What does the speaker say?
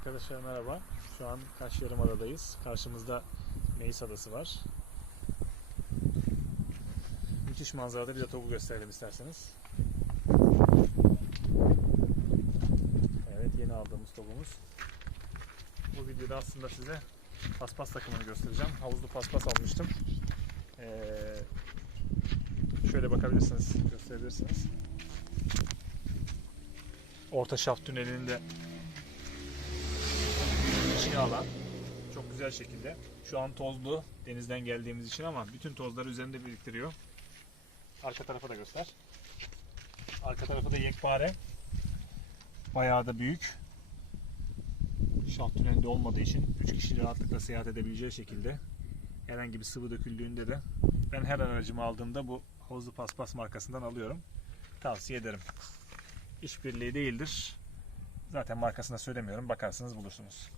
Arkadaşlar merhaba. Şu an Kaş Yarımada'dayız. Karşımızda Meis Adası var. Müthiş manzarada bir de topu gösterelim isterseniz. Evet yeni aldığımız topumuz. Bu videoda aslında size paspas takımını göstereceğim. Havuzlu paspas almıştım. Ee, şöyle bakabilirsiniz, gösterebilirsiniz. Orta şaft tünelinin de alan çok güzel şekilde. Şu an tozlu denizden geldiğimiz için ama bütün tozları üzerinde biriktiriyor. Arka tarafa da göster. Arka tarafı da yekpare. Bayağı da büyük. Şaft tünelinde olmadığı için 3 kişi rahatlıkla seyahat edebileceği şekilde herhangi bir sıvı döküldüğünde de ben her aracımı aldığımda bu Hozlu Paspas markasından alıyorum. Tavsiye ederim. İşbirliği değildir. Zaten markasını söylemiyorum. Bakarsınız bulursunuz.